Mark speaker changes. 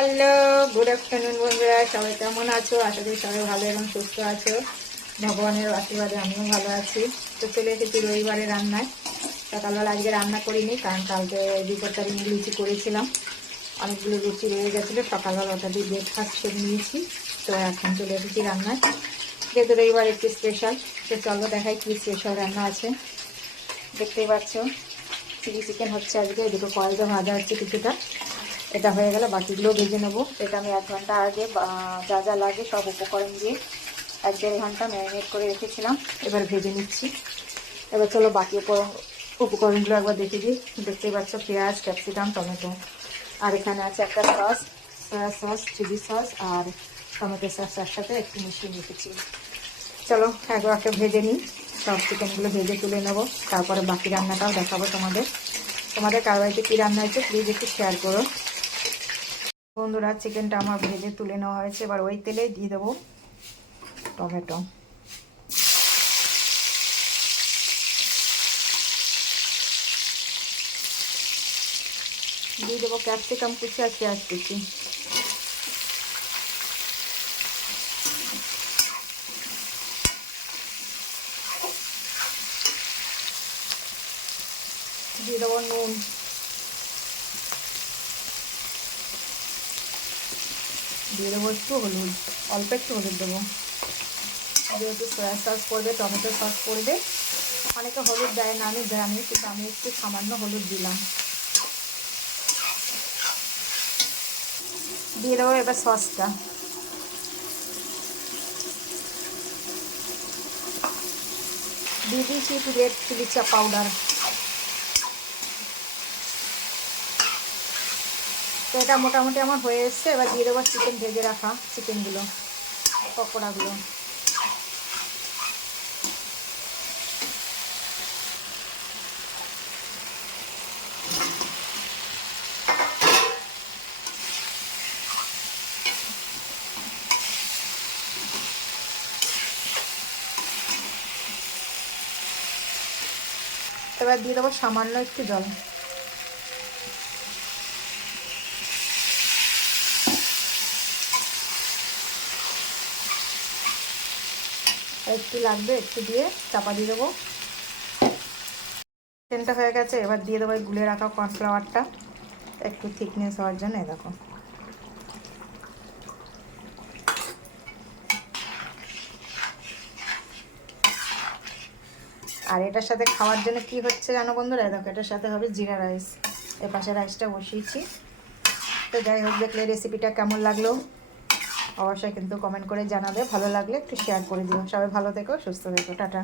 Speaker 1: Hello good afternoon বন্ধুরা, সবাই কেমন আছো? আশা করি সবাই ভালো এবং সুস্থ আছো। ভগবানের আশীর্বাদে আমিও ভালো আছি। তো চলে এসেছি রবিবারে রান্নায়। সকালবেলা আজকে রান্না করিনি, কারণ কালকে দুপুর তারিখ লুচি করেছিলাম। অনেকগুলো লুচি রয়ে গেছিল, সকালবেলা ওটা দিয়ে ব্রেকফাস্ট সেরে নিয়েছি। তো এখন চলে এসেছি রান্নায়। যেহেতু রবিবার একটু স্পেশাল তো চলো দেখাই কী স্পেশাল রান্না আছে। দেখতেই পাচ্ছ, চিলি চিকেন হচ্ছে আজকে, দুটো কয়েলটা ভাজা হচ্ছে কিছুটা। এটা হয়ে গেলে বাকিগুলো ভেজে নেব। এটা আমি এক ঘণ্টা আগে যা যা লাগে সব উপকরণ দিয়ে এক দেড় ঘণ্টা ম্যারিনেট করে রেখেছিলাম। এবার ভেজে নিচ্ছি। এবার চলো বাকি উপকরণ, উপকরণগুলো একবার দেখে দিই। দেখতেই পাচ্ছ পেঁয়াজ, ক্যাপসিকাম, টমেটো। আর এখানে আছে একটা sauce, soy sauce, chilli sauce আর টমেটো সস একসাথে একটু মিশিয়ে রেখেছি। চলো একবার একটা ভেজে নিই। সব চিকেনগুলো ভেজে তুলে নেব। তারপরে বাকি রান্নাটাও দেখাবো তোমাদের। তোমাদের কার বাড়িতে কী রান্না হয়েছে প্লিজ একটু শেয়ার করো। বন্ধুরা, চিকেনটা আমার ভেজে তুলে নেওয়া হয়েছে। এবার ওই তেলে দিয়ে দেবো টমেটো। দিয়ে দেবো ক্যাপসিকাম, কুচি আর পেঁয়াজ কুচি। দিয়ে দেবো নুন। দিয়ে দেবো একটু হলুদ, অল্প একটু হলুদ দেবো। যেহেতু সয়া সস পড়বে টমেটো সস পড়বে অনেকে হলুদ দেয় না, আমি জানি কিন্তু আমি একটু সামান্য হলুদ দিলাম। দিয়ে দেবো এবার সসটা দিয়ে দিয়েছি একটু রেড চিলি চা পাউডার তো এটা মোটামুটি আমার হয়ে এসছে। এবার দিয়ে দেবো চিকেন ভেজে রাখা চিকেনগুলো পকোড়াগুলো। এবার দিয়ে দেবো সামান্য একটু জল। একটু লাগবে, একটু দিয়ে চাপা দিয়ে দেবো। চিকেনটা হয়ে গেছে, এবার দিয়ে দেবো গুলে রাখা কর্নফ্লাওয়ারটা। একটু থিকনেস হওয়ার জন্য দেখো। আর এটার সাথে খাওয়ার জন্য কি হচ্ছে জানো বন্ধুরা? দেখো, এটার সাথে হবে জিরা রাইস। এ পাশে রাইসটা বসিয়েছি। তো যাই হোক, দেখলে রেসিপিটা কেমন লাগল? অবশ্যই কিন্তু কমেন্ট করে জানাবে। ভালো লাগলে একটু শেয়ার করে দিও। সবাই ভালো থেকো, সুস্থ থেকো। টাটা।